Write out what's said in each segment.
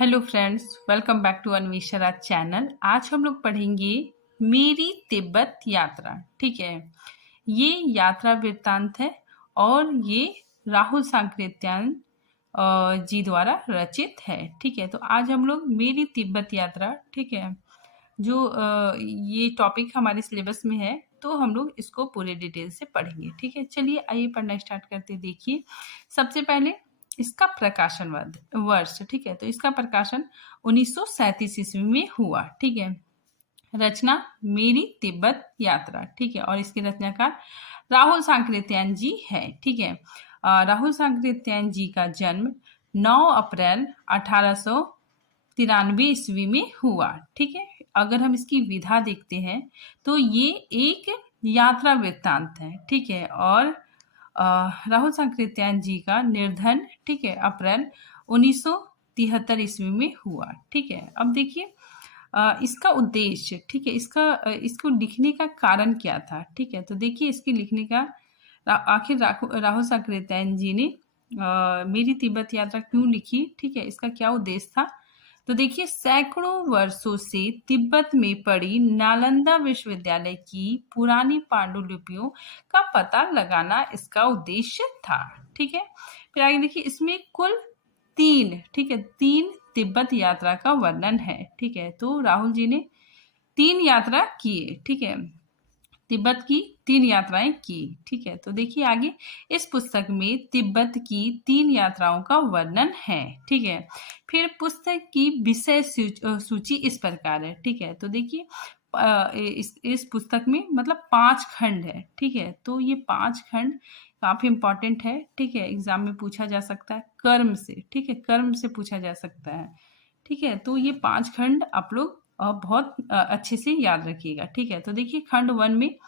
Hello friends, welcome back to Anveshara channel. आज हम लोग पढ़ेंगे मेरी तिब्बत यात्रा। ठीक है, ये यात्रा वृत्तांत है और ये राहुल सांकृत्यायन जी द्वारा रचित है। ठीक है, तो आज हम लोग मेरी तिब्बत यात्रा, ठीक है, जो ये टॉपिक हमारे सिलेबस में है, तो हम लोग इसको पूरे डिटेल से पढ़ेंगे। ठीक है, चलिए आइए पढ़ना स्टार्ट करते। देखिए, सबसे पहले इसका प्रकाशन वर्ष। ठीक है, तो इसका प्रकाशन 1937 ईस्वी में हुआ। ठीक है, रचना मेरी तिब्बत यात्रा। ठीक है, और इसके रचनाकार राहुल सांकृत्यायन जी है। ठीक है, राहुल सांकृत्यायन जी का जन्म 9 अप्रैल 1893 ईस्वी में हुआ। ठीक है, अगर हम इसकी विधा देखते हैं तो ये एक यात्रा वृत्तांत है। ठीक है, और राहुल सांकृत्यायन जी का निर्धन, ठीक है, अप्रैल 1973 ईस्वी में हुआ। ठीक है, अब देखिए इसका उद्देश्य, ठीक है, इसको लिखने का कारण क्या था। ठीक है, तो देखिए इसके लिखने का आखिर राहुल सांकृत्यायन जी ने मेरी तिब्बत यात्रा क्यों लिखी। ठीक है, इसका क्या उद्देश्य था। तो देखिए, सैकड़ों वर्षों से तिब्बत में पड़ी नालंदा विश्वविद्यालय की पुरानी पांडुलिपियों का पता लगाना इसका उद्देश्य था। ठीक है, फिर आगे देखिए, इसमें कुल 3, ठीक है, 3 तिब्बत यात्रा का वर्णन है। ठीक है, तो राहुल जी ने 3 यात्रा किए। ठीक है, तिब्बत की 3 यात्राएं की। ठीक है, तो देखिए आगे इस पुस्तक में तिब्बत की 3 यात्राओं का वर्णन है। ठीक है, फिर पुस्तक की विषय सूची इस प्रकार है। ठीक है, तो देखिए इस पुस्तक में मतलब 5 खंड है। ठीक है, तो ये 5 खंड काफी इंपॉर्टेंट है। ठीक है, एग्जाम में पूछा जा सकता है कर्म से। ठीक है, कर्म से पूछा जा सकता है। ठीक है, तो ये 5 खंड आप लोग बहुत अच्छे से याद रखिएगा। ठीक है, तो देखिए खंड 1 में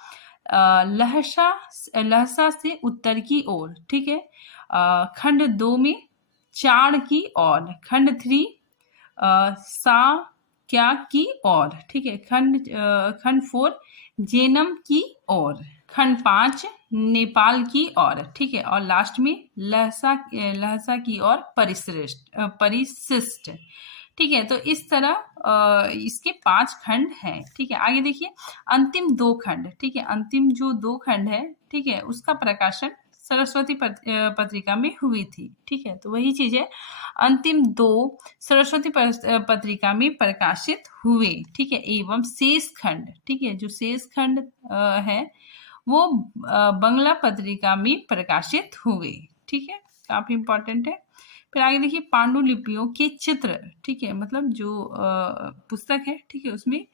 लहसा से उत्तर की ओर। ठीक है, खंड 2 में चाड़ की ओर, खंड 3 सा क्या की ओर। ठीक है, खंड 4 जेनम की ओर, खंड 5 नेपाल की ओर। ठीक है, और लास्ट में लहसा की ओर परिशिष्ट। ठीक है, तो इस तरह इसके 5 खंड हैं। ठीक है, आगे देखिए अंतिम 2 खंड। ठीक है, अंतिम जो 2 खंड है, ठीक है, उसका प्रकाशन सरस्वती पत्रिका में हुई थी। ठीक है, तो वही चीज है, अंतिम 2 सरस्वती पत्रिका में प्रकाशित हुए। ठीक है, एवं शेष खंड, ठीक है, जो शेष खंड है वो बंगला पत्रिका में प्रकाशित हुए। ठीक है, काफी इंपॉर्टेंट है। फिर आगे देखिए पांडुलिपियों के चित्र। ठीक है, मतलब जो पुस्तक है, ठीक है, उसमें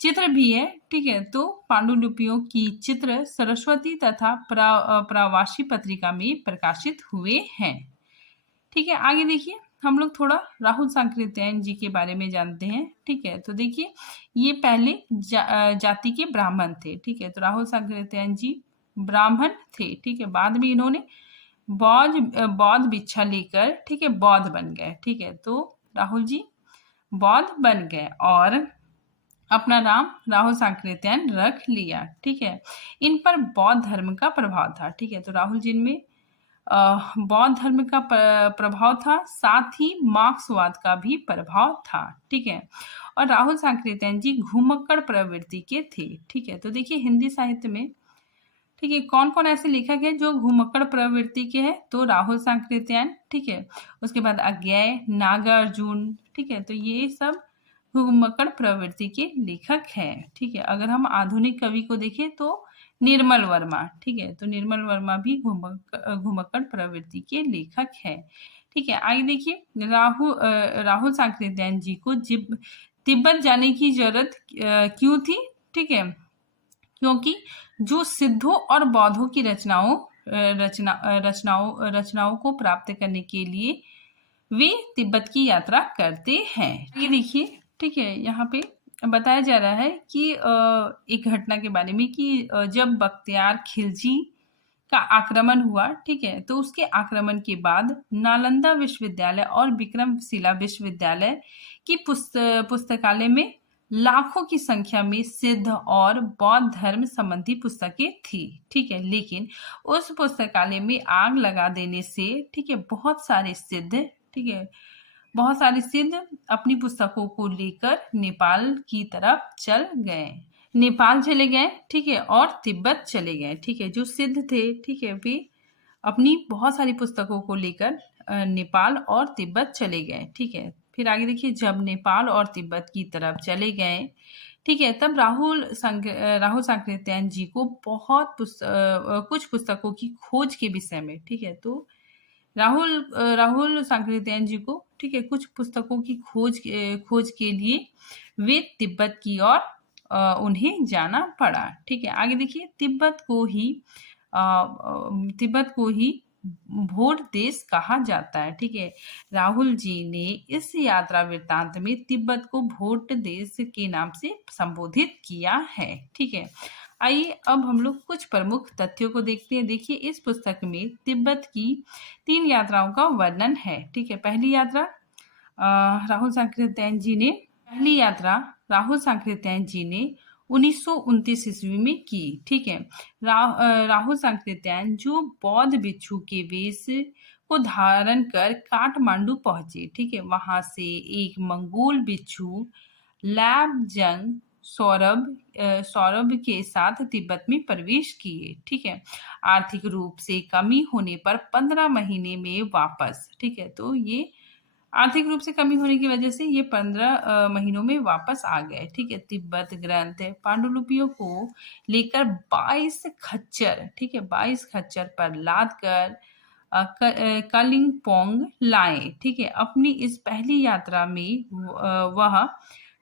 चित्र भी है। ठीक है, तो पांडुलिपियों की चित्र सरस्वती तथा प्रवासी पत्रिका में प्रकाशित हुए हैं। ठीक है, आगे देखिए हम लोग थोड़ा राहुल सांकृत्यायन जी के बारे में जानते हैं। ठीक है, तो देखिए ये पहले जाति के ब्राह्मण थे। ठीक है, तो राहुल सांकृत्यायन जी ब्राह्मण थे। ठीक है, बाद में इन्होंने बौद्ध भिक्षा लेकर, ठीक है, बौद्ध बन गए। ठीक है, तो राहुल जी बौद्ध बन गए और अपना नाम राहुल सांकृत्यायन रख लिया। ठीक है, इन पर बौद्ध धर्म का प्रभाव था। ठीक है, तो राहुल जी में बौद्ध धर्म का प्रभाव था, साथ ही मार्क्सवाद का भी प्रभाव था। ठीक है, और राहुल सांकृत्यायन जी घुमक्कड़ प्रवृत्ति के थे। ठीक है, तो देखिए हिंदी साहित्य में, ठीक है, कौन कौन ऐसे लेखक है जो घुमक्कड़ प्रवृत्ति के हैं। तो राहुल सांकृत्यायन, ठीक है, उसके बाद अज्ञेय, नागार्जुन। ठीक है, तो ये सब घुमक्कड़ प्रवृत्ति के लेखक हैं। ठीक है, अगर हम आधुनिक कवि को देखें तो निर्मल वर्मा। ठीक है, तो निर्मल वर्मा भी घुमक्कड़ प्रवृत्ति के लेखक है। ठीक है, आगे देखिए राहुल सांकृत्यायन जी को तिब्बत जाने की जरूरत क्यों थी। ठीक है, क्योंकि जो सिद्धों और बौद्धों की रचनाओं को प्राप्त करने के लिए वे तिब्बत की यात्रा करते हैं। ये देखिए, ठीक है, यहाँ पे बताया जा रहा है कि एक घटना के बारे में कि जब बख्तियार खिलजी का आक्रमण हुआ। ठीक है, तो उसके आक्रमण के बाद नालंदा विश्वविद्यालय और विक्रमशिला विश्वविद्यालय की पुस्तकालय में लाखों की संख्या में सिद्ध और बौद्ध धर्म संबंधी पुस्तकें थी। ठीक है, लेकिन उस पुस्तकालय में आग लगा देने से, ठीक है, बहुत सारे सिद्ध, ठीक है, बहुत सारे सिद्ध अपनी पुस्तकों को लेकर नेपाल की तरफ चल गए, नेपाल चले गए, ठीक है, और तिब्बत चले गए, ठीक है। जो सिद्ध थे, ठीक है, वे अपनी बहुत सारी पुस्तकों को लेकर नेपाल और तिब्बत चले गए, ठीक है। फिर आगे देखिए, जब नेपाल और तिब्बत की तरफ चले गए, ठीक है, तब राहुल सांकृत्यायन जी को कुछ पुस्तकों की खोज के विषय में, ठीक है, तो राहुल सांकृत्यायन जी को, ठीक है, कुछ पुस्तकों की खोज के लिए वे तिब्बत की ओर उन्हें जाना पड़ा, ठीक है। आगे देखिए, तिब्बत को ही भोट देश कहा जाता है, ठीक है। राहुल जी ने इस यात्रा वृत्तांत में तिब्बत को भोट देश के नाम से संबोधित किया है, ठीक है। आइए अब हम लोग कुछ प्रमुख तथ्यों को देखते हैं। देखिए, इस पुस्तक में तिब्बत की 3 यात्राओं का वर्णन है, ठीक है। पहली यात्रा राहुल सांकृत्यायन जी ने 1929 ईस्वी में की, ठीक है। राहुल सांकृत्यायन जो बौद्ध भिक्षु के वेश को धारण कर काठमांडू पहुंचे, ठीक है। वहां से एक मंगोल भिक्षु लैबजंग सौरभ के साथ तिब्बत में प्रवेश किए, ठीक है। आर्थिक रूप से कमी होने पर 15 महीने में वापस, ठीक है, तो ये आर्थिक रूप से कमी होने की वजह से ये 15 महीनों में वापस आ गए, ठीक है। तिब्बत ग्रंथ पांडुलिपियों को लेकर 22 खच्चर, ठीक है, 22 खच्चर पर लाद कर कालिंपोंग लाए, ठीक है। अपनी इस पहली यात्रा में वह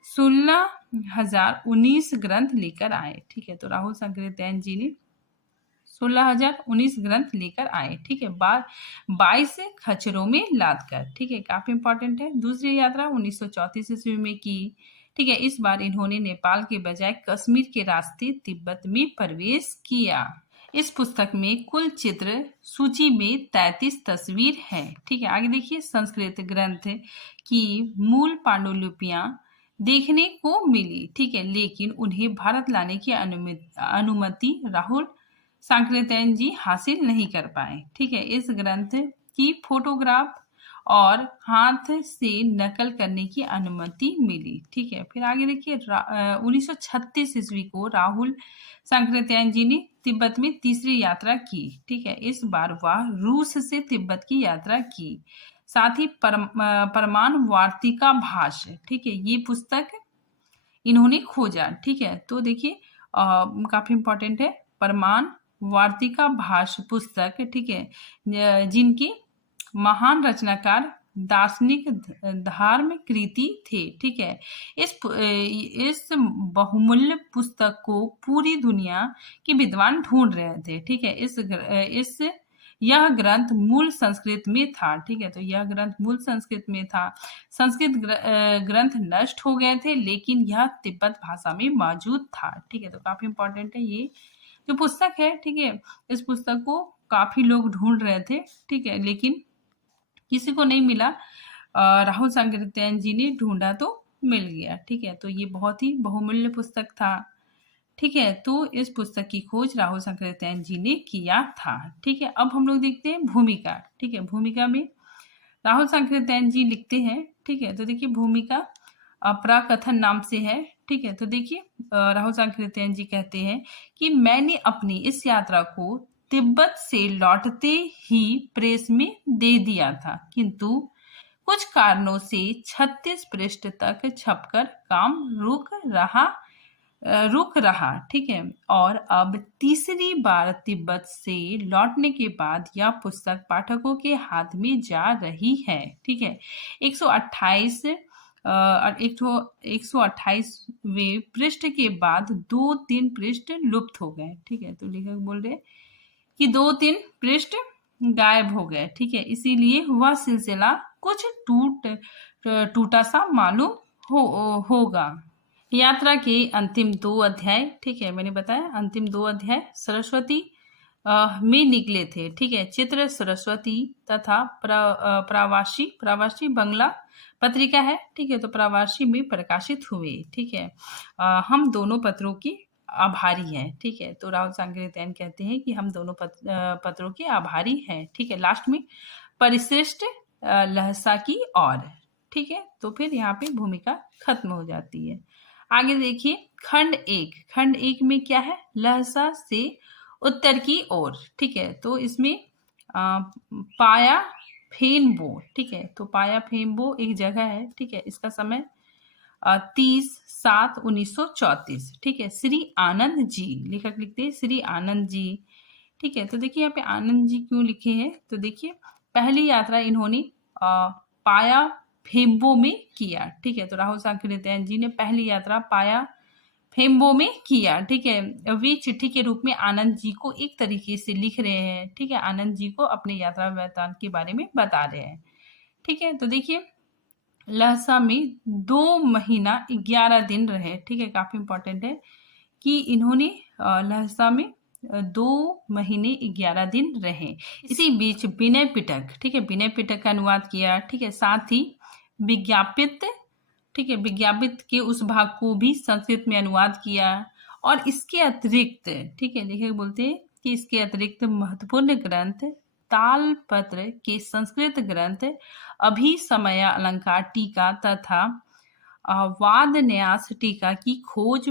16,019 ग्रंथ लेकर आए, ठीक है। तो राहुल सांकृत्यायन जी ने 16,019 ग्रंथ लेकर आए, ठीक है, 22 खच्चरों में लाद कर, ठीक है, काफी इंपॉर्टेंट है। दूसरी यात्रा 1934 ईस्वी में की, ठीक है। इस बार इन्होंने नेपाल के बजाय कश्मीर के रास्ते तिब्बत में प्रवेश किया। इस पुस्तक में कुल चित्र सूची में 33 तस्वीर है, ठीक है। आगे देखिए, संस्कृत ग्रंथ की मूल पांडुलिपियां देखने को मिली, ठीक है, लेकिन उन्हें भारत लाने की अनुमति राहुल सांकृत्यायन जी हासिल नहीं कर पाए, ठीक है। इस ग्रंथ की फोटोग्राफ और हाथ से नकल करने की अनुमति मिली, ठीक है। फिर आगे देखिए, 1936 ईस्वी को राहुल सांकृत्यायन जी ने तिब्बत में तीसरी यात्रा की, ठीक है। इस बार वह रूस से तिब्बत की यात्रा की, साथ ही परमान वार्तिका भाष, ठीक है, ये पुस्तक इन्होंने खोजा, ठीक है। तो देखिए, काफी इंपॉर्टेंट है परमान वार्तिका भाष पुस्तक, ठीक है, जिनके महान रचनाकार दार्शनिक धर्म कृति थे, ठीक है। इस बहुमूल्य पुस्तक को पूरी दुनिया के विद्वान ढूंढ रहे थे, ठीक है। यह ग्रंथ मूल संस्कृत में था, ठीक है, तो यह ग्रंथ मूल संस्कृत में था। संस्कृत ग्रंथ नष्ट हो गए थे, लेकिन यह तिब्बत भाषा में मौजूद था, ठीक है। तो काफी इंपॉर्टेंट है ये जो पुस्तक है, ठीक है। इस पुस्तक को काफी लोग ढूंढ रहे थे, ठीक है, लेकिन किसी को नहीं मिला। राहुल सांकृत्यायन जी ने ढूंढा तो मिल गया, ठीक है। तो ये बहुत ही बहुमूल्य पुस्तक था, ठीक है। तो इस पुस्तक की खोज राहुल सांकृत्यायन जी ने किया था, ठीक है। अब हम लोग देखते हैं भूमिका, ठीक है। भूमिका में राहुल सांकृत्यायन जी लिखते हैं, ठीक है। तो देखिए, भूमिका प्रकथन नाम से है, ठीक है। तो देखिए, राहुल सांकृत्यायन जी कहते हैं कि मैंने अपनी इस यात्रा को तिब्बत से लौटते ही प्रेस में दे दिया था, किंतु कुछ कारणों से 36 पृष्ठ तक छपकर काम रुक रहा, ठीक है। और अब तीसरी बार तिब्बत से लौटने के बाद यह पुस्तक पाठकों के हाथ में जा रही है, ठीक है। 128वें पृष्ठ के बाद 2-3 पृष्ठ लुप्त हो गए, ठीक है। तो लेखक बोल रहे कि 2-3 पृष्ठ गायब हो गए, ठीक है। इसीलिए वह सिलसिला कुछ टूटा सा मालूम होगा। यात्रा के अंतिम 2 अध्याय, ठीक है, मैंने बताया अंतिम 2 अध्याय सरस्वती में निकले थे, ठीक है। चित्र सरस्वती तथा प्रवासी बंगला पत्रिका है, ठीक है, तो प्रवासी में प्रकाशित हुए, ठीक है। हम दोनों पत्रों के आभारी हैं, ठीक है। तो राहुल सांकृत्यायन कहते हैं कि हम दोनों पत्रों के आभारी हैं, ठीक है। लास्ट में परिशिष्ट लहसा की ओर, ठीक है, तो फिर यहाँ पे भूमिका खत्म हो जाती है। आगे देखिए खंड एक में क्या है, लहसा से उत्तर की ओर, ठीक है, तो इसमें पाया फेनबो, ठीक है, तो पाया फेनबो एक जगह है, ठीक है, इसका समय 30/7/1934, ठीक है, श्री आनंद जी, लेखक लिखते हैं श्री आनंद जी, ठीक है। तो देखिए यहाँ पे आनंद जी क्यों लिखे हैं, तो देखिए पहली यात्रा इन्होंने पाया फेम्बो में किया, ठीक है, तो राहुल सांकृत्यायन जी ने पहली यात्रा पाया फेम्बो में किया, ठीक है। वे चिट्ठी के रूप में आनंद जी को एक तरीके से लिख रहे हैं, ठीक है, आनंद जी को अपने यात्रा वृत्तांत के बारे में बता रहे हैं, ठीक है। तो देखिए लहसा में 2 महीना 11 दिन रहे, ठीक है, काफी इंपॉर्टेंट है कि इन्होंने लहसा में 2 महीने 11 दिन रहे। इसी बीच विनय पिटक, ठीक है, विनय पिटक का अनुवाद किया, ठीक है, साथ ही विज्ञापित, ठीक है, विज्ञापित के उस भाग को भी संस्कृत में अनुवाद किया। और इसके अतिरिक्त, ठीक है, लेखक बोलते हैं कि इसके अतिरिक्त महत्वपूर्ण ग्रंथ तालपत्र के संस्कृत ग्रंथ अभिसमय अलंकार टीका तथा वाद न्यास टीका की खोज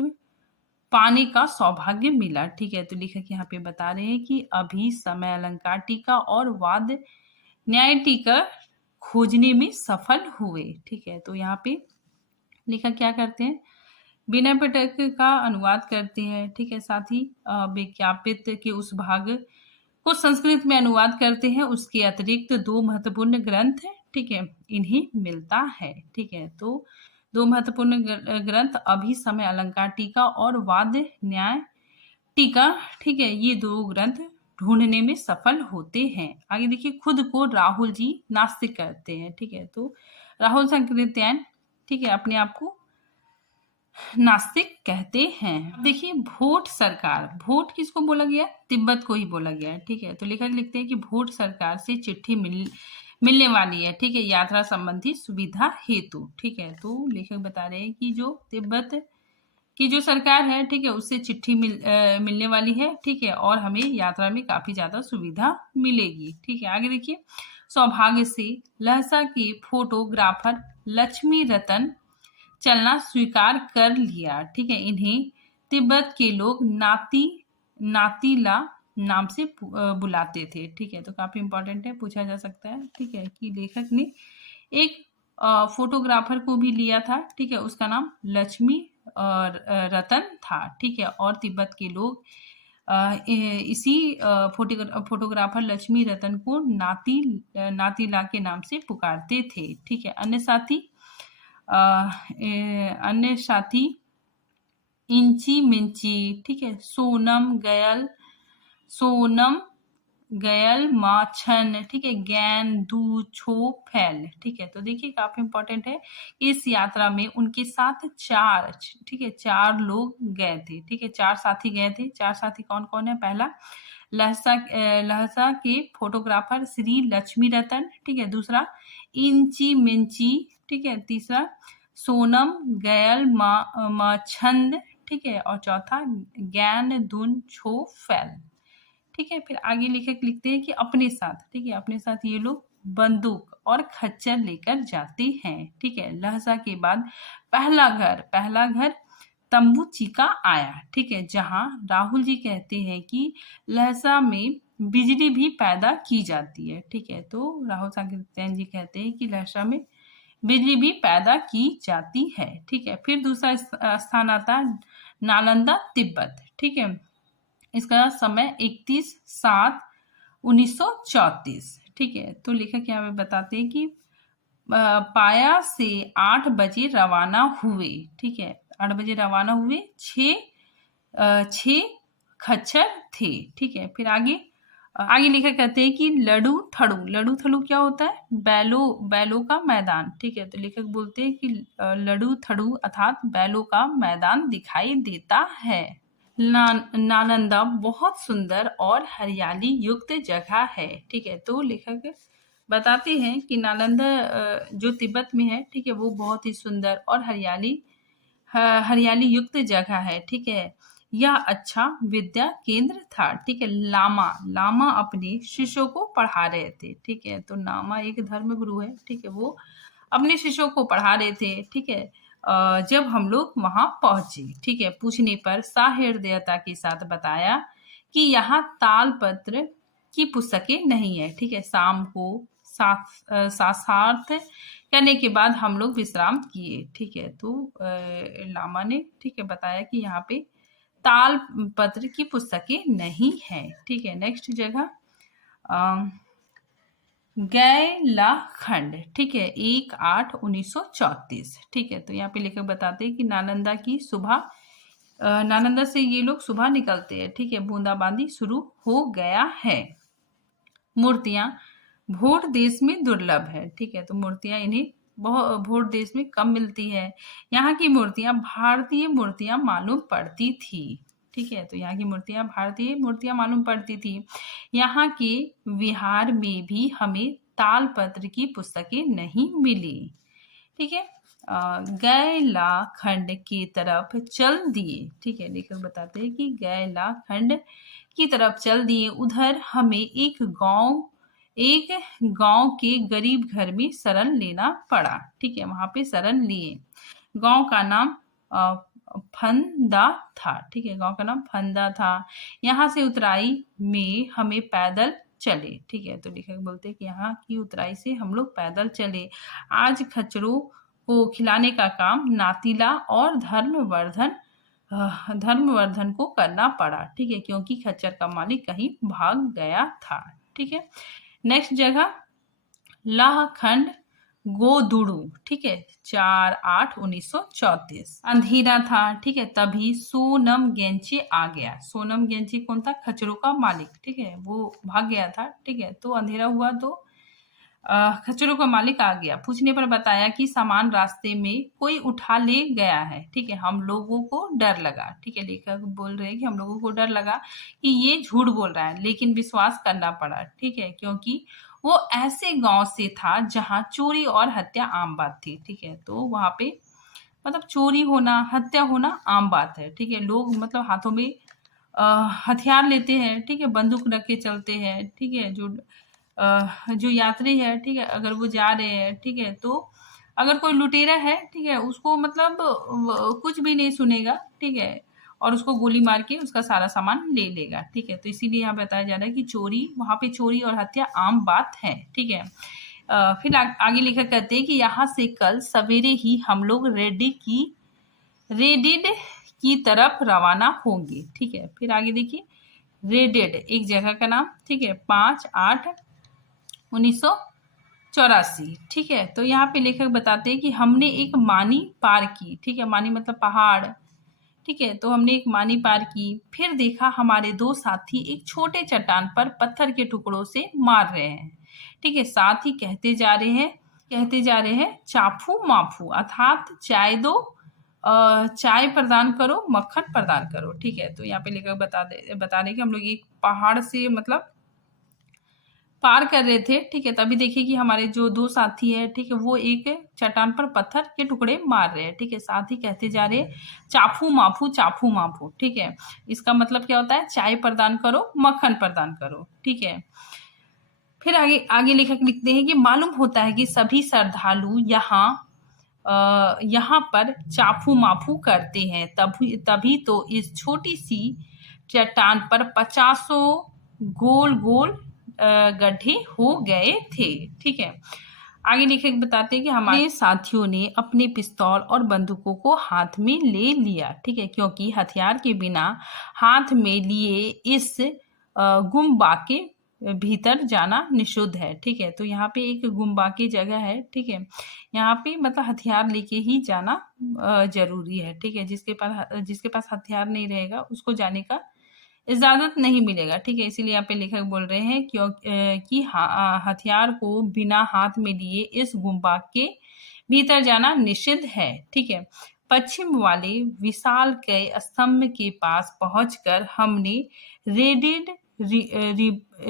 पाने का सौभाग्य मिला, ठीक है। तो लेखक यहाँ पे बता रहे हैं कि अभिसमय अलंकार टीका और वाद न्याय टीका खोजने में सफल हुए, ठीक है। तो यहाँ पे लेखक क्या करते हैं, विनय पिटक का अनुवाद करते हैं, ठीक है, साथ ही विज्ञापित के उस भाग को संस्कृत में अनुवाद करते हैं। उसके अतिरिक्त 2 महत्वपूर्ण ग्रंथ हैं, ठीक है, इन्हें मिलता है, ठीक है। तो 2 महत्वपूर्ण ग्रंथ अभिसमय अलंकार टीका और वाद न्याय टीका, ठीक है, ये 2 ग्रंथ ढूंढने में सफल होते हैं। आगे देखिए खुद को राहुल जी नास्तिक करते हैं, ठीक है, तो राहुल सांकृत्यायन, ठीक है, अपने आप को नास्तिक कहते हैं। देखिए भोट सरकार, भोट किसको बोला गया, तिब्बत को ही बोला गया है, ठीक है। तो लेखक लिखते हैं कि भोट सरकार से चिट्ठी मिलने वाली है, ठीक है, यात्रा संबंधी सुविधा हेतु, ठीक है। तो लेखक बता रहे हैं कि जो तिब्बत की जो सरकार है, ठीक है, उससे चिट्ठी मिलने वाली है, ठीक है, और हमें यात्रा में काफी ज्यादा सुविधा मिलेगी, ठीक है। आगे देखिए सौभाग्य से लहसा के फोटोग्राफर लक्ष्मी रतन चलना स्वीकार कर लिया, ठीक है, इन्हें तिब्बत के लोग नातीला नाम से बुलाते थे, ठीक है। तो काफी इंपॉर्टेंट है, पूछा जा सकता है, ठीक है, कि लेखक ने एक फोटोग्राफर को भी लिया था, ठीक है, उसका नाम लक्ष्मी रतन था, ठीक है, और तिब्बत के लोग इसी फोटोग्राफर लक्ष्मी रतन को नातीला के नाम से पुकारते थे, ठीक है। अन्य साथी इंची मिंची, ठीक है, सोनम गयल माछन, ठीक है, गैन दू छो फैल, ठीक है। तो देखिए काफी इंपॉर्टेंट है, इस यात्रा में उनके साथ 4, ठीक है, 4 लोग गए थे, ठीक है, 4 साथी गए थे। 4 साथी कौन कौन है, पहला लहसा के फोटोग्राफर श्री लक्ष्मी रतन, ठीक है, दूसरा इंची मिंची, ठीक है, तीसरा सोनम गयल माछंद, ठीक है, और चौथा गैन दुन छो फैल, ठीक है। फिर आगे लेखक लिखते हैं कि अपने साथ, ठीक है, अपने साथ ये लोग बंदूक और खच्चर लेकर जाते हैं, ठीक है। लहसा के बाद पहला घर तंबू चिका आया, ठीक है, जहां राहुल जी कहते हैं कि लहसा में बिजली भी पैदा की जाती है, ठीक है। तो राहुल सांकृत्यायन जी कहते हैं कि लहसा में बिजली भी पैदा की जाती है, ठीक है। फिर दूसरा स्थान आता है नालंदा तिब्बत, ठीक है, इसका समय 31/7/1934, ठीक है। तो लेखक यहाँ पे बताते हैं कि पाया से 8 बजे रवाना हुए, ठीक है, 8 बजे रवाना हुए, 6 खच्चर थे, ठीक है। फिर आगे लेखक कहते हैं कि लड़ू थड़ू क्या होता है, बैलों का मैदान, ठीक है। तो लेखक बोलते हैं कि लड़ू थड़ू अर्थात बैलों का मैदान दिखाई देता है। नालंदा बहुत सुंदर और हरियाली युक्त जगह है, ठीक है। तो लेखक बताते हैं कि नालंदा जो तिब्बत में है, ठीक है, वो बहुत ही सुंदर और हरियाली युक्त जगह है, ठीक है। यह अच्छा विद्या केंद्र था, ठीक है। लामा अपने शिष्यों को पढ़ा रहे थे, ठीक है। तो लामा एक धर्म गुरु है, ठीक है, वो अपने शिष्यों को पढ़ा रहे थे, ठीक है। जब हम लोग वहां पहुंचे, ठीक है, पूछने पर सहृदयता के साथ बताया कि यहाँ तालपत्र की पुस्तकें नहीं है, ठीक है। शाम को साक्षात करने के बाद हम लोग विश्राम किए, ठीक है। तो लामा ने, ठीक है, बताया कि यहाँ पे ताल पत्र की पुस्तकें नहीं है, ठीक है। नेक्स्ट जगह गैला खंड, ठीक है, 1/8/1934, ठीक है। तो यहाँ पे लेखक बताते हैं कि नालंदा से ये लोग सुबह निकलते हैं, ठीक है। बूंदाबांदी शुरू हो गया है। मूर्तियां भोट देश में दुर्लभ है, ठीक है। तो मूर्तियां इन्हें भोट देश में कम मिलती है। यहाँ की मूर्तियां भारतीय मूर्तियां मालूम पड़ती थी, ठीक है। तो यहाँ की मूर्तियां भारतीय मूर्तियां मालूम पड़ती थी। यहाँ के विहार में भी हमें तालपत्र की पुस्तकें नहीं मिली, ठीक है। गैला खंड की तरफ चल दिए, ठीक है। लेखक बताते हैं कि गैला खंड की तरफ चल दिए। उधर हमें एक गांव के गरीब घर में शरण लेना पड़ा, ठीक है। वहां पे शरण लिए। गांव का नाम फंदा था, ठीक है। गांव का नाम फंदा था। यहाँ से उतराई में हमें पैदल चले, ठीक है। तो लेखक बोलते हैं कि यहाँ की उतराई से हम लोग पैदल चले। आज खच्चरों को खिलाने का काम नातीला और धर्मवर्धन को करना पड़ा, ठीक है, क्योंकि खच्चर का मालिक कहीं भाग गया था, ठीक है। नेक्स्ट जगह लाहखंड गोदुड़ू, ठीक है, 4/8/1934। अंधेरा था, ठीक है, तभी सोनम गेंचे आ गया। सोनम गेंचे कौन था? खच्चरों का मालिक, ठीक है, वो भाग गया था, ठीक है। तो अंधेरा हुआ तो खच्चरों का मालिक आ गया। पूछने पर बताया कि सामान रास्ते में कोई उठा ले गया है, ठीक है। हम लोगों को डर लगा, ठीक है। लेखक बोल रहे हैं कि हम लोगों को डर लगा कि ये झूठ बोल रहा है, लेकिन विश्वास करना पड़ा, ठीक है, क्योंकि वो ऐसे गांव से था जहां चोरी और हत्या आम बात थी, ठीक है। तो वहां पे मतलब चोरी होना, हत्या होना आम बात है, ठीक है। लोग मतलब हाथों में हथियार लेते हैं, ठीक है, बंदूक रख के चलते हैं, ठीक है। जो यात्री है, ठीक है, अगर वो जा रहे हैं, ठीक है, तो अगर कोई लुटेरा है, ठीक है, उसको मतलब कुछ भी नहीं सुनेगा, ठीक है, और उसको गोली मार के उसका सारा सामान ले लेगा, ठीक है। तो इसीलिए यहाँ बताया जा रहा है कि वहां पे चोरी और हत्या आम बात है, ठीक है। फिर आगे लेखक कहते हैं कि यहाँ से कल सवेरे ही हम लोग रेडिड की तरफ रवाना होंगे, ठीक है। फिर आगे देखिए, रेडेड एक जगह का नाम, ठीक है, 5/8/1984, ठीक है। तो यहाँ पे लेखक बताते हैं कि हमने एक मानी पार की, ठीक है, मानी मतलब पहाड़, ठीक है। तो हमने एक मानी पार की। फिर देखा हमारे दो साथी एक छोटे चट्टान पर पत्थर के टुकड़ों से मार रहे हैं, ठीक है। साथ ही कहते जा रहे हैं चाफू माफू, अर्थात चाय दो, चाय प्रदान करो, मक्खन प्रदान करो, ठीक है। तो यहाँ पे लेकर बता रहे कि हम लोग एक पहाड़ से मतलब पार कर रहे थे, ठीक है। तभी देखिए कि हमारे जो दो साथी है, ठीक है, वो एक चट्टान पर पत्थर के टुकड़े मार रहे हैं, ठीक है। साथ ही कहते जा रहे चाफू माफू, ठीक है। इसका मतलब क्या होता है? चाय प्रदान करो, मक्खन प्रदान करो, ठीक है। फिर आगे लेखक लिखते हैं कि मालूम होता है कि सभी श्रद्धालु यहाँ पर चाफू माफू करते हैं। तभी तो इस छोटी सी चट्टान पर 50 गोल गड्ढे हो गए थे, ठीक है। आगे लेखक बताते हैं कि हमारे साथियों ने अपने पिस्तौल और बंदूकों को हाथ में ले लिया, ठीक है, क्योंकि हथियार के बिना हाथ में लिए इस गुम्बा के भीतर जाना निषिद्ध है, ठीक है। तो यहाँ पे एक गुम्बा की जगह है, ठीक है। यहाँ पे मतलब हथियार लेके ही जाना जरूरी है, ठीक है। जिसके पास हथियार नहीं रहेगा उसको जाने का इजाजत नहीं मिलेगा, ठीक है। इसीलिए यहाँ पे लेखक बोल रहे हैं कि हथियार को बिना हाथ में लिए इस गुम्बा के भीतर जाना निषिद्ध है, ठीक है। पश्चिम वाले विशाल के स्तंभ के पास पहुंचकर हमने रेडिड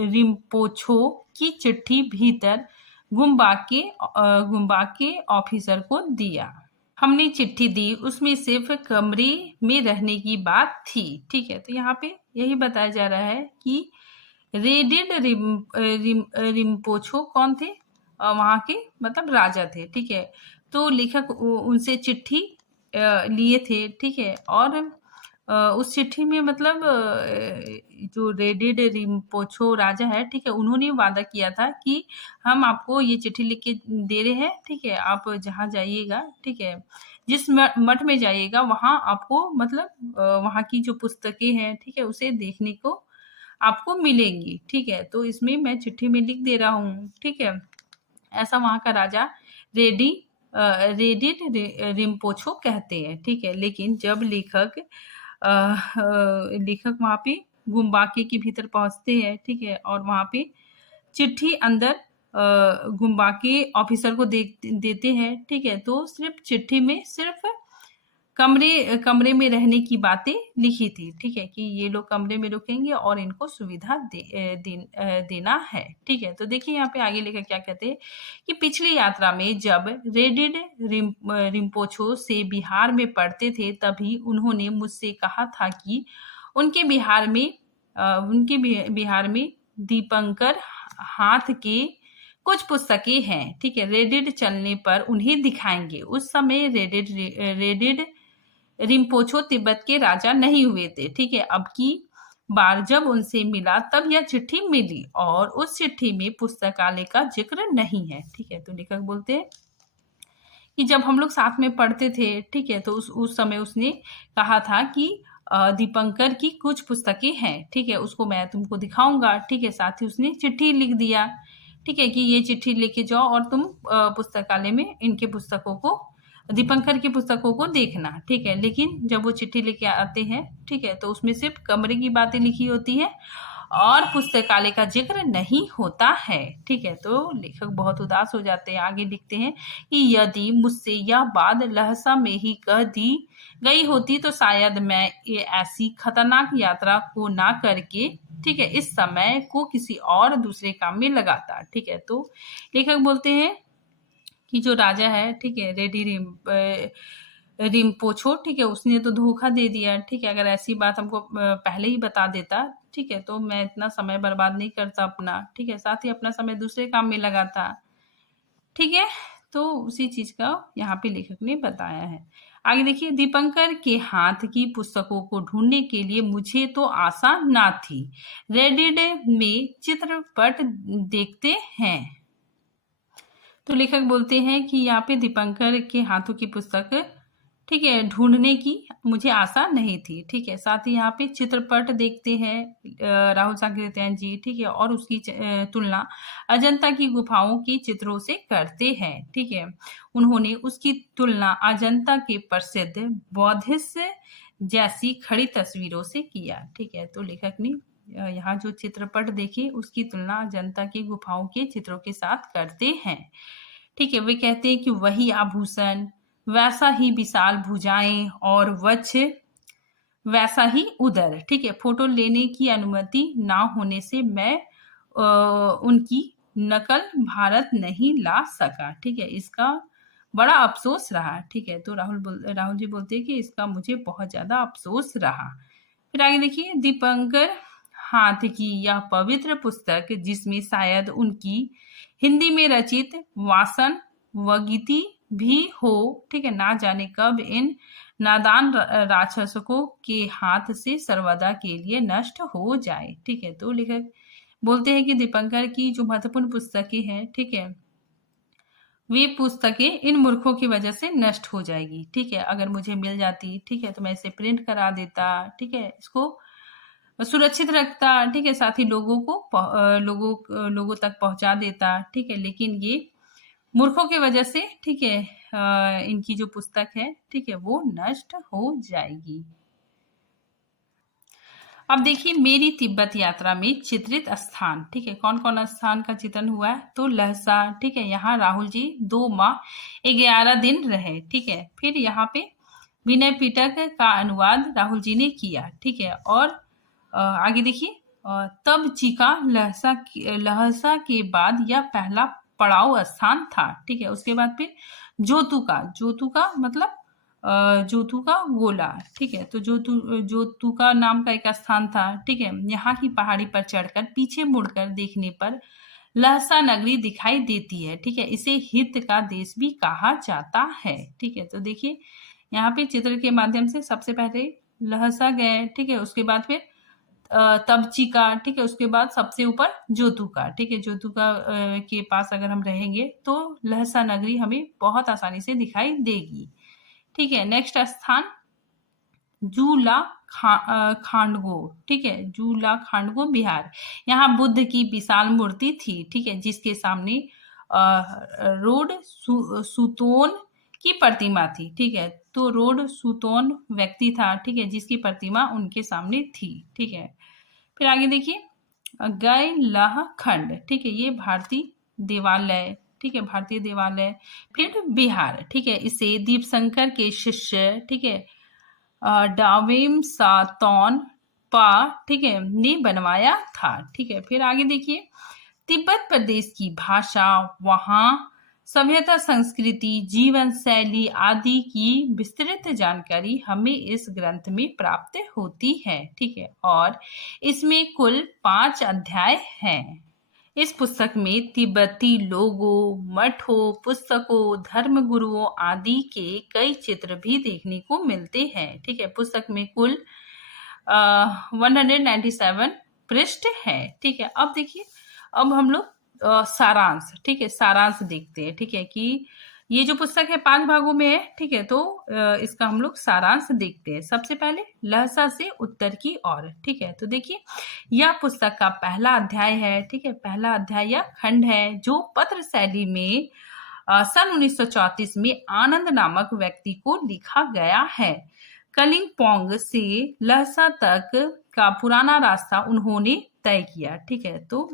रिम्पोछो की चिट्ठी भीतर गुम्बा के ऑफिसर को दिया। हमने चिट्ठी दी, उसमें सिर्फ कमरे में रहने की बात थी, ठीक है। तो यहाँ पे यही बताया जा रहा है कि रेडिड रिम्पोछो कौन थे? वहाँ के मतलब राजा थे, ठीक है। तो लेखक उनसे चिट्ठी लिए थे, ठीक है। और उस चिट्ठी में मतलब जो रेडिड रिम्पोछो राजा है, ठीक है, उन्होंने वादा किया था कि हम आपको ये चिट्ठी लिख के दे रहे हैं, ठीक है, आप जहाँ जाइएगा, ठीक है, जिस मठ में जाइएगा वहाँ आपको मतलब वहाँ की जो पुस्तकें हैं, ठीक है, उसे देखने को आपको मिलेंगी, ठीक है। तो इसमें मैं चिट्ठी में लिख दे रहा हूँ, ठीक है। ऐसा वहाँ का राजा रेडी रेडिड रिम्पोछो कहते हैं, ठीक है। लेकिन जब लेखक वहाँ पे गुम्बाके के भीतर पहुँचते हैं, ठीक है, और वहाँ पे चिट्ठी अंदर गुम्बाके ऑफिसर को देते हैं, ठीक है। तो सिर्फ चिट्ठी में सिर्फ कमरे में रहने की बातें लिखी थी, ठीक है, कि ये लोग कमरे में रुकेंगे और इनको सुविधा देना है, ठीक है। तो देखिए यहाँ पे आगे लेकर क्या कहते हैं कि पिछली यात्रा में जब रेडिड रिम्पोछो से बिहार में पढ़ते थे तभी उन्होंने मुझसे कहा था कि उनके बिहार में दीपंकर हाथ के कुछ पुस्तकें हैं, ठीक है, रेडिड चलने पर उन्हें दिखाएंगे। उस समय रेडिड रिम्पोछो तिब्बत के राजा नहीं हुए थे, ठीक है। अब की बार जब उनसे मिला तब यह चिट्ठी मिली और उस चिट्ठी में पुस्तकालय का जिक्र नहीं है, ठीक है। तो लेखक बोलते हैं कि जब हम लोग साथ में पढ़ते थे, ठीक है, तो उस समय उसने कहा था कि दीपंकर की कुछ पुस्तकें हैं, ठीक है, उसको मैं तुमको दिखाऊंगा, ठीक है। साथ ही उसने चिट्ठी लिख दिया, ठीक है, कि ये चिट्ठी लेके जाओ और तुम पुस्तकालय में इनके पुस्तकों को दीपंकर की पुस्तकों को देखना, ठीक है। लेकिन जब वो चिट्ठी लेके आते हैं, ठीक है, तो उसमें सिर्फ कमरे की बातें लिखी होती है और पुस्तकालय का जिक्र नहीं होता है, ठीक है। तो लेखक बहुत उदास हो जाते हैं। आगे लिखते हैं कि यदि मुझसे यह बात लहसा में ही कह दी गई होती तो शायद मैं ये ऐसी खतरनाक यात्रा को ना करके, ठीक है, इस समय को किसी और दूसरे काम में लगाता, ठीक है। तो लेखक बोलते हैं कि जो राजा है, ठीक है, रिम्पोछो, ठीक है, उसने तो धोखा दे दिया, ठीक है। अगर ऐसी बात हमको पहले ही बता देता, ठीक है, तो मैं इतना समय बर्बाद नहीं करता अपना, ठीक है, साथ ही अपना समय दूसरे काम में लगाता, ठीक है। तो उसी चीज का यहाँ पे लेखक ने बताया है। आगे देखिए, दीपंकर के हाथ की पुस्तकों को ढूंढने के लिए मुझे तो आशा ना थी। रेडिड में चित्रपट देखते हैं। तो लेखक बोलते हैं कि यहाँ पे दीपंकर के हाथों की पुस्तक, ठीक है, ढूंढने की मुझे आशा नहीं थी, ठीक है। साथ ही यहाँ पे चित्रपट देखते हैं राहुल सांकृत्यायन जी, ठीक है, और उसकी तुलना अजंता की गुफाओं के चित्रों से करते हैं, ठीक है। उन्होंने उसकी तुलना अजंता के प्रसिद्ध बौद्धिस्ट जैसी खड़ी तस्वीरों से किया, ठीक है। तो लेखक ने यहाँ जो चित्रपट देखे उसकी तुलना अजंता की गुफाओं के चित्रों के साथ करते हैं, ठीक है। वे कहते हैं कि वही आभूषण, वैसा ही विशाल भुजाएं और वक्ष, वैसा ही उदर, ठीक है। फोटो लेने की अनुमति ना होने से मैं उनकी नकल भारत नहीं ला सका, ठीक है। इसका बड़ा अफसोस रहा, ठीक है। तो राहुल जी बोलते हैं कि इसका मुझे बहुत ज्यादा अफसोस रहा। फिर आगे देखिए, दीपंकर हाथ की यह पवित्र पुस्तक जिसमें शायद उनकी हिंदी में रचित वासन वगीति भी हो, ठीक है, ना जाने कब इन नादान राक्षसों के हाथ से सर्वदा के लिए नष्ट हो जाए, ठीक है। तो लेखक बोलते हैं कि दीपंकर की जो महत्वपूर्ण पुस्तकें हैं, ठीक है, वे पुस्तकें इन मूर्खों की वजह से नष्ट हो जाएगी, ठीक है। अगर मुझे मिल जाती, ठीक है, तो मैं इसे प्रिंट करा देता, ठीक है, इसको सुरक्षित रखता, ठीक है, साथ ही लोगों तक पहुंचा देता, ठीक है। लेकिन ये मूर्खों की वजह से, ठीक है, इनकी जो पुस्तक है, ठीक है, वो नष्ट हो जाएगी। अब देखिए, मेरी तिब्बत यात्रा में चित्रित स्थान, ठीक है, कौन कौन स्थान का चित्रण हुआ है। तो लहसा, ठीक है, यहाँ राहुल जी 2 माह 11 दिन रहे, ठीक है। फिर यहाँ पे विनय पिटक का अनुवाद राहुल जी ने किया, ठीक है। और आगे देखिए, तब चीका लहसा के बाद यह पहला पड़ाव स्थान था, ठीक है। उसके बाद फिर जोतू का मतलब जोतू का गोला, ठीक है। तो जोतू का नाम का एक स्थान था, ठीक है। यहाँ की पहाड़ी पर चढ़कर पीछे मुड़कर देखने पर लहसा नगरी दिखाई देती है। ठीक है, इसे हित का देश भी कहा जाता है। ठीक है, तो देखिए यहाँ पे चित्र के माध्यम से सबसे पहले लहसा गए। ठीक है, उसके बाद फिर तबची का। ठीक है, उसके बाद सबसे ऊपर जोतू का। ठीक है, जोतू का के पास अगर हम रहेंगे तो लहसा नगरी हमें बहुत आसानी से दिखाई देगी। ठीक है, नेक्स्ट स्थान जूला खांडगो। ठीक है, जूला खांडगो बिहार। यहाँ बुद्ध की विशाल मूर्ति थी। ठीक है, जिसके सामने रोड सुतोन की प्रतिमा थी। ठीक है, तो रोड सुतोन व्यक्ति था। ठीक है, जिसकी प्रतिमा उनके सामने थी। ठीक है, फिर आगे देखिए गय लह खंड। ठीक है, ये भारतीय देवालय। ठीक है, भारतीय देवालय। फिर बिहार। ठीक है, इसे दीपशंकर के शिष्य, ठीक है, डावेम सातौन पा, ठीक है, ने बनवाया था। ठीक है, फिर आगे देखिए तिब्बत प्रदेश की भाषा, वहाँ सभ्यता, संस्कृति, जीवन शैली आदि की विस्तृत जानकारी हमें इस ग्रंथ में प्राप्त होती है। ठीक है, और इसमें कुल 5 अध्याय हैं। इस पुस्तक में तिब्बती लोगों, मठों, पुस्तकों, धर्म गुरुओं आदि के कई चित्र भी देखने को मिलते हैं। ठीक है, पुस्तक में कुल 197 पृष्ठ है। ठीक है, अब देखिए अब हम लोग सारांश, ठीक है, सारांश देखते हैं। ठीक है, कि ये जो पुस्तक है 5 भागों में है। ठीक है, तो इसका हम लोग सारांश देखते हैं। सबसे पहले लहसा से उत्तर की ओर। ठीक है, तो देखिए यह पुस्तक का पहला अध्याय है। ठीक है, पहला अध्याय या खंड है जो पत्र शैली में सन 1934 में आनंद नामक व्यक्ति को लिखा गया है। कलिंपोंग से लहसा तक का पुराना रास्ता उन्होंने तय किया। ठीक है, तो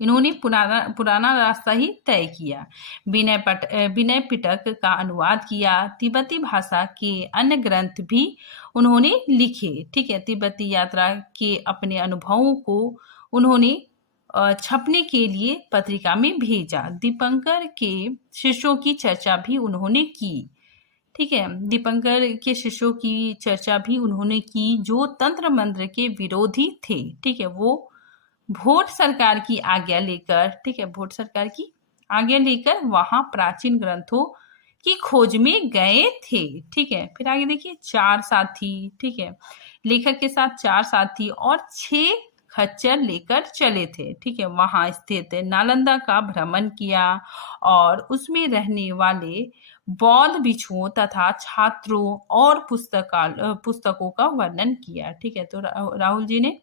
इन्होंने पुराना रास्ता ही तय किया। विनय पिटक का अनुवाद किया। तिब्बती भाषा के अन्य ग्रंथ भी उन्होंने लिखे। ठीक है, तिब्बती यात्रा के अपने अनुभवों को उन्होंने छपने के लिए पत्रिका में भेजा। दीपंकर के शिष्यों की चर्चा भी उन्होंने की। ठीक है, दीपंकर के शिष्यों की चर्चा भी उन्होंने की जो तंत्र मंत्र के विरोधी थे। ठीक है, वो भोट सरकार की आज्ञा लेकर, ठीक है, भोट सरकार की आज्ञा लेकर वहां प्राचीन ग्रंथों की खोज में गए थे। ठीक है, फिर आगे देखिए 4 साथी। ठीक है, लेखक के साथ 4 साथी और 6 खच्चर लेकर चले थे। ठीक है, वहां स्थित नालंदा का भ्रमण किया और उसमें रहने वाले बौद्ध भिक्षुओं तथा छात्रों और पुस्तकों का वर्णन किया। ठीक है, तो राहुल जी ने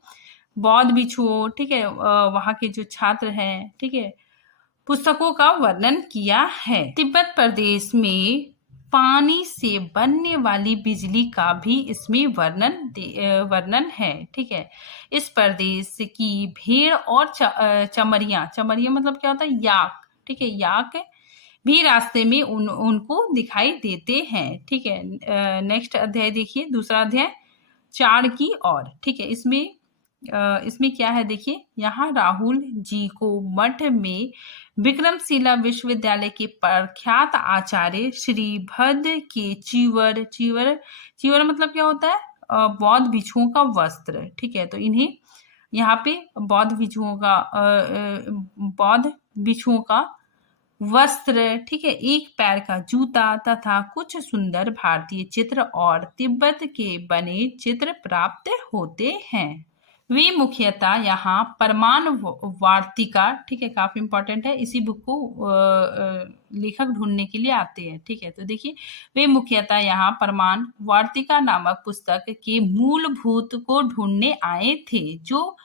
बौद्ध भिक्षुओं, ठीक है, वहां के जो छात्र हैं, ठीक है, पुस्तकों का वर्णन किया है। तिब्बत प्रदेश में पानी से बनने वाली बिजली का भी इसमें वर्णन है। ठीक है, इस प्रदेश की भेड़ और चमरिया मतलब क्या होता है, याक। ठीक है, याक भी रास्ते में उनको दिखाई देते हैं। ठीक है, नेक्स्ट अध्याय देखिए, दूसरा अध्याय चाड़ की ओर। ठीक है, इसमें क्या है देखिए, यहाँ राहुल जी को मठ में विक्रमशिला विश्वविद्यालय के प्रख्यात आचार्य श्री भद्र के चीवर मतलब क्या होता है, बौद्ध भिक्षुओं का वस्त्र। ठीक है, तो इन्हें यहाँ पे बौद्ध भिक्षुओं का वस्त्र, ठीक है, एक पैर का जूता तथा कुछ सुंदर भारतीय चित्र और तिब्बत के बने चित्र प्राप्त होते हैं। वे मुख्यतः यहाँ परमान वार्तिका, ठीक है, काफी इंपॉर्टेंट है, इसी बुक को लेखक ढूंढने के लिए आते हैं। ठीक है, तो देखिए वे मुख्यतः यहाँ परमान वार्तिका नामक पुस्तक के मूलभूत को ढूंढने आए थे जो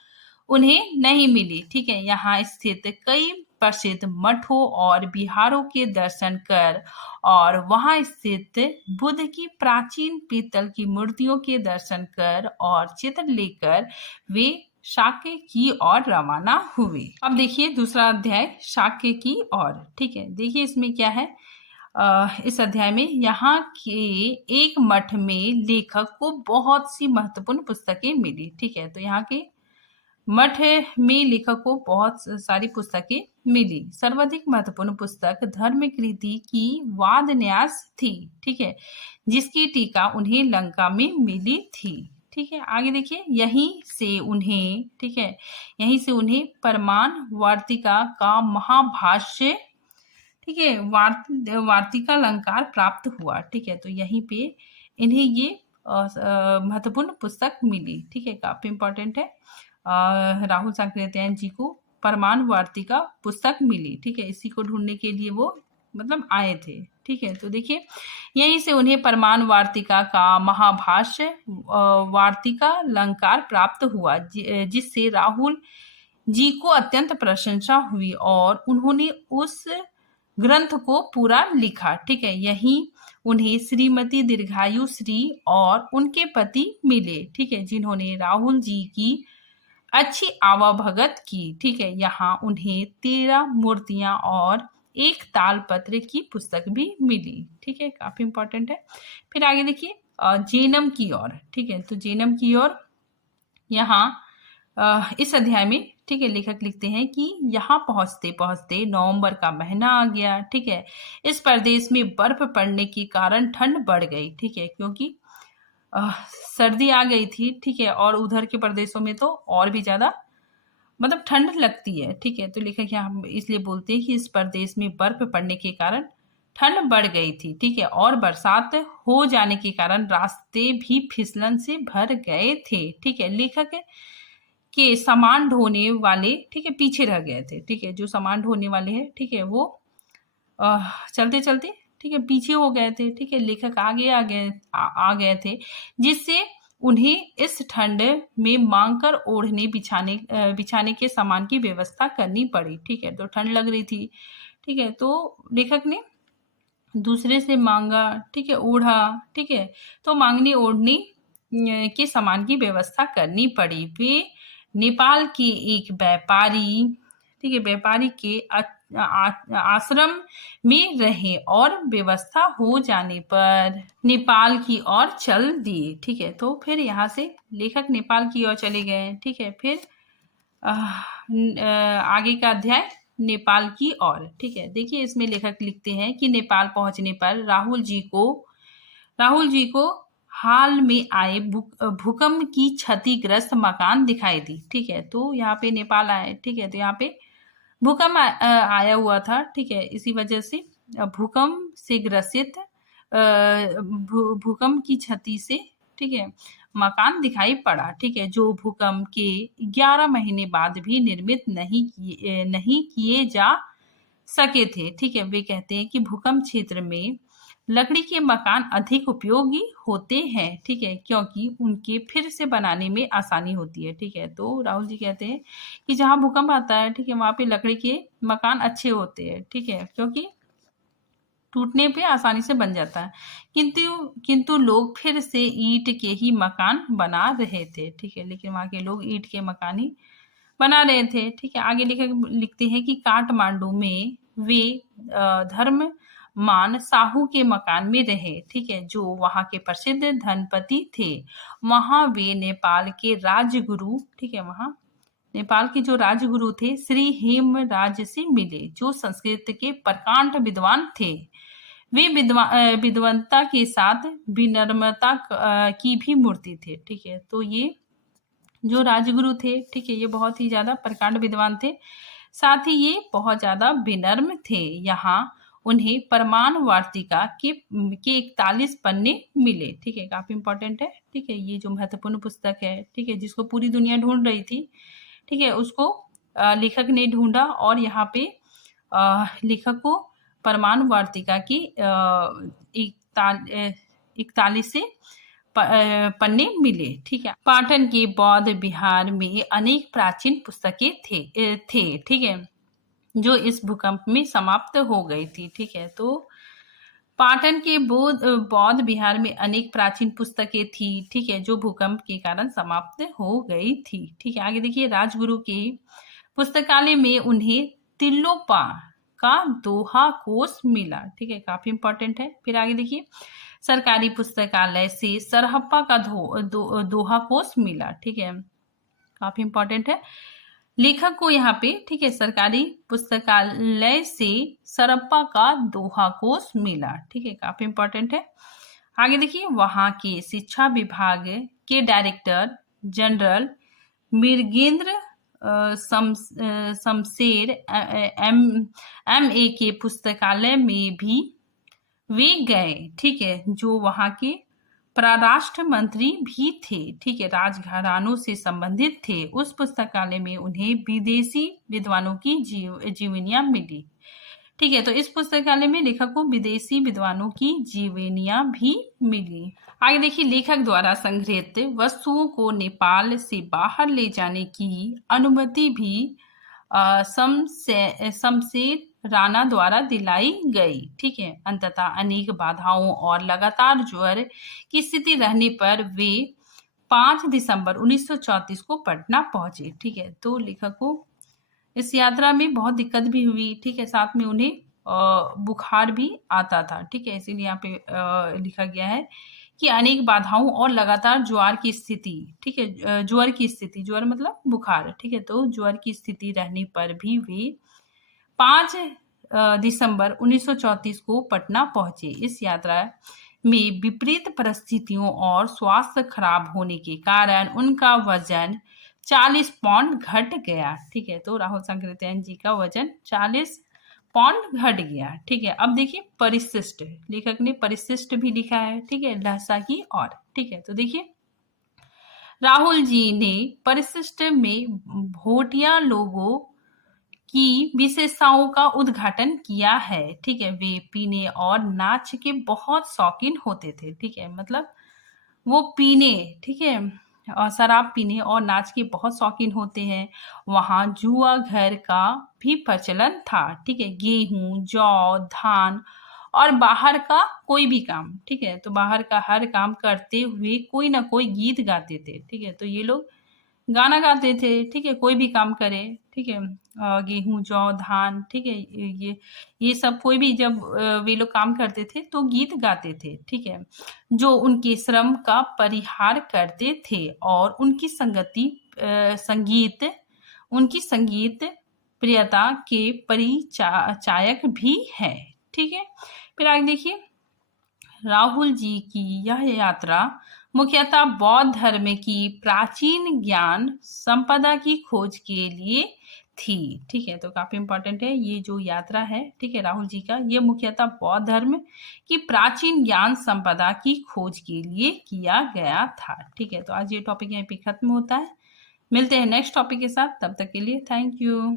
उन्हें नहीं मिली। ठीक है, यहाँ स्थित कई प्रसिद्ध मठों और विहारों के दर्शन कर और वहां स्थित बुद्ध की प्राचीन पीतल की मूर्तियों के दर्शन कर और चित्र लेकर वे शाक्य की ओर रवाना हुए। अब देखिए दूसरा अध्याय शाक्य की ओर। ठीक है, देखिए इसमें क्या है, इस अध्याय में यहाँ के एक मठ में लेखक को बहुत सी महत्वपूर्ण पुस्तकें मिली। ठीक है, तो यहाँ के मठ में लेखक को बहुत सारी पुस्तकें मिली। सर्वाधिक महत्वपूर्ण पुस्तक धर्मकृति की वाद न्यास थी। ठीक है, जिसकी टीका उन्हें लंका में मिली थी। ठीक है। आगे देखिए, यहीं से उन्हें, ठीक है, यहीं से उन्हें परमान वार्तिका का महाभाष्य, ठीक है, वार्तिका अलंकार प्राप्त हुआ। ठीक है, तो यहीं पे इन्हें ये महत्वपूर्ण पुस्तक मिली। ठीक है, काफी इंपॉर्टेंट है। राहुल सांकृत्यायन जी को परमान वार्तिका पुस्तक मिली। ठीक है, इसी को ढूंढने के लिए वो मतलब आए थे। ठीक है, तो देखिए, यहीं से उन्हें परमान वार्तिका का महाभाष्य वार्तिका अलंकार प्राप्त हुआ, जिससे राहुल जी को अत्यंत प्रशंसा हुई और उन्होंने उस ग्रंथ को पूरा लिखा। ठीक है, यहीं उन्हें श्रीमती दीर्घायु श्री और उनके पति मिले। ठीक है, जिन्होंने राहुल जी की अच्छी आवभगत की। ठीक है, यहाँ उन्हें 13 मूर्तियां और एक तालपत्र की पुस्तक भी मिली। ठीक है, काफी इंपॉर्टेंट है। फिर आगे देखिए, जेनम की ओर। ठीक है, तो जेनम की ओर यहाँ इस अध्याय में, ठीक है, लेखक लिखते हैं कि यहाँ पहुंचते पहुंचते नवंबर का महीना आ गया। ठीक है, इस प्रदेश में बर्फ पड़ने के कारण ठंड बढ़ गई। ठीक है, क्योंकि सर्दी आ गई थी। ठीक है, और उधर के प्रदेशों में तो और भी ज्यादा मतलब ठंड लगती है। ठीक है, तो लेखक यहाँ इसलिए बोलते हैं कि इस प्रदेश में बर्फ पड़ने के कारण ठंड बढ़ गई थी। ठीक है, और बरसात हो जाने के कारण रास्ते भी फिसलन से भर गए थे। ठीक है, लेखक के सामान ढोने वाले, ठीक है, पीछे रह गए थे। ठीक है, जो सामान ढोने वाले हैं, ठीक है, वो चलते चलते, ठीक है, पीछे हो गए थे। ठीक है, लेखक आगे आ गए थे, जिससे उन्हें इस ठंड में मांगकर ओढ़ने बिछाने के सामान की व्यवस्था करनी पड़ी। ठीक है, तो ठंड लग रही थी। ठीक है, तो लेखक ने दूसरे से मांगा, ठीक है, ओढ़ा। ठीक है, तो मांगने ओढ़ने के सामान की व्यवस्था करनी पड़ी। वे नेपाल के एक व्यापारी, ठीक है, व्यापारी के आश्रम में रहे और व्यवस्था हो जाने पर नेपाल की ओर चल दिए। ठीक है, तो फिर यहाँ से लेखक नेपाल की ओर चले गए। ठीक है, फिर आगे का अध्याय नेपाल की ओर। ठीक है, देखिए, इसमें लेखक लिखते हैं कि नेपाल पहुंचने पर राहुल जी को हाल में आए भूकंप की क्षतिग्रस्त मकान दिखाई दी। ठीक है, तो यहाँ पे नेपाल आए। ठीक है, तो यहाँ पे भूकंप आया हुआ था। ठीक है, इसी वजह से भूकंप से ग्रसित भूकंप की क्षति से, ठीक है, मकान दिखाई पड़ा। ठीक है, जो भूकंप के 11 महीने बाद भी निर्मित नहीं किए जा सके थे। ठीक है, वे कहते हैं कि भूकंप क्षेत्र में लकड़ी के मकान अधिक उपयोगी होते हैं। ठीक है, क्योंकि उनके फिर से बनाने में आसानी होती है। ठीक है, तो राहुल जी कहते हैं कि जहां भूकंप आता है, ठीक है, वहां पे लकड़ी के मकान अच्छे होते हैं। ठीक है, क्योंकि टूटने पे आसानी से बन जाता है। किंतु लोग फिर से ईंट के ही मकान बना रहे थे। ठीक है, लेकिन वहां के लोग ईंट के मकान ही बना रहे थे। ठीक है, आगे लिखते हैं कि काठमांडू में वे धर्ममान साहू के मकान में रहे। ठीक है, जो वहां के प्रसिद्ध धनपति थे। वहां वे नेपाल के राजगुरु, ठीक है, वहां नेपाल के जो राजगुरु थे श्री हेमराज से मिले, जो संस्कृत के प्रकांड विद्वान थे। वे विद्वता के साथ विनम्रता की भी मूर्ति थे। ठीक है, तो ये जो राजगुरु थे, ठीक है, ये बहुत ही ज्यादा प्रकांड विद्वान थे, साथ ही ये बहुत ज्यादा विनम्र थे। यहाँ उन्हें परमान वार्तिका के 41 पन्ने मिले। ठीक है, काफी इंपॉर्टेंट है। ठीक है, ये जो महत्वपूर्ण पुस्तक है, ठीक है, जिसको पूरी दुनिया ढूंढ रही थी, ठीक है, उसको लेखक ने ढूंढा और यहाँ पे लेखक को परमान वार्तिका की 41 से पन्ने मिले। ठीक है, पाटन के बौद्ध विहार में अनेक प्राचीन पुस्तकें थे। ठीक है, जो इस भूकंप में समाप्त हो गई थी। ठीक है, तो पाटन के बौद्ध विहार में अनेक प्राचीन पुस्तकें थी। ठीक है, जो भूकंप के कारण समाप्त हो गई थी। ठीक है, आगे देखिए, राजगुरु के पुस्तकालय में उन्हें तिल्लोपा का दोहा कोष मिला। ठीक है, काफी इंपॉर्टेंट है। फिर आगे देखिए, सरकारी पुस्तकालय से सरहप्पा का दोहा कोष मिला। ठीक है, काफी इंपॉर्टेंट है। लेखक को यहाँ पे, ठीक है, सरकारी पुस्तकालय से सरहप्पा का दोहा कोष मिला। ठीक है, काफी इंपॉर्टेंट है। आगे देखिए, वहां के शिक्षा विभाग के director general Mrigendra Shamsher MA के पुस्तकालय में भी वे गए, ठीक है, जो वहाँ के परराष्ट्र मंत्री भी थे, ठीक है, राजघरानों से संबंधित थे। उस पुस्तकालय में उन्हें विदेशी विद्वानों की जीवनियां मिली, ठीक है। तो इस पुस्तकालय में लेखक को विदेशी विद्वानों की जीवनियां भी मिली। आगे देखिए, लेखक द्वारा संग्रहित वस्तुओं को नेपाल से बाहर ले जाने की अनुमति भी शमशेर राणा द्वारा दिलाई गई, ठीक है। अंततः अनेक बाधाओं और लगातार ज्वर की स्थिति रहने पर वे 5 दिसंबर 1934 को पटना पहुंचे, ठीक है। तो लेखक को इस यात्रा में बहुत दिक्कत भी हुई, ठीक है, साथ में उन्हें बुखार भी आता था, ठीक है। इसीलिए यहाँ पे लिखा गया है कि अनेक बाधाओं और लगातार ज्वर की स्थिति, ठीक है, ज्वर की स्थिति, ज्वर मतलब बुखार, ठीक है। तो ज्वर की स्थिति रहने पर भी वे 5 दिसंबर 1934 को पटना पहुंचे। इस यात्रा में विपरीत परिस्थितियों और स्वास्थ्य खराब होने के कारण उनका वजन 40 पाउंड घट गया, ठीक है। तो राहुल संकृत्यायन जी का वजन 40 पाउंड घट गया, ठीक है। अब देखिए परिशिष्ट, लेखक ने परिशिष्ट भी लिखा है, ठीक है, लहसा की और, ठीक है। तो देखिए राहुल जी ने परिशिष्ट में भोटिया लोगों की विशेषताओं का उद्घाटन किया है, ठीक है। वे पीने और नाच के बहुत शौकीन होते थे, ठीक है, मतलब वो पीने, ठीक है, और शराब पीने और नाच के बहुत शौकीन होते हैं। वहाँ जुआ घर का भी प्रचलन था, ठीक है। गेहूं, जौ, धान और बाहर का कोई भी काम, ठीक है, तो बाहर का हर काम करते हुए कोई ना कोई गीत गाते थे, ठीक है। तो ये लोग गाना गाते थे, ठीक है, कोई भी काम करे, ठीक है, गेहूं, जौ, धान, ठीक है, ये सब कोई भी जब वे लोग काम करते थे तो गीत गाते थे, ठीक है, जो उनके श्रम का परिहार करते थे और उनकी संगीत प्रियता के परिचायक भी है, ठीक है। फिर आगे देखिए, राहुल जी की यह यात्रा मुख्यतः बौद्ध धर्म की प्राचीन ज्ञान संपदा की खोज के लिए थी, ठीक है। तो काफी इंपॉर्टेंट है ये जो यात्रा है, ठीक है, राहुल जी का, ये मुख्यतः बौद्ध धर्म की प्राचीन ज्ञान संपदा की खोज के लिए किया गया था, ठीक है। तो आज ये टॉपिक यहाँ पे खत्म होता है। मिलते हैं नेक्स्ट टॉपिक के साथ, तब तक के लिए थैंक यू।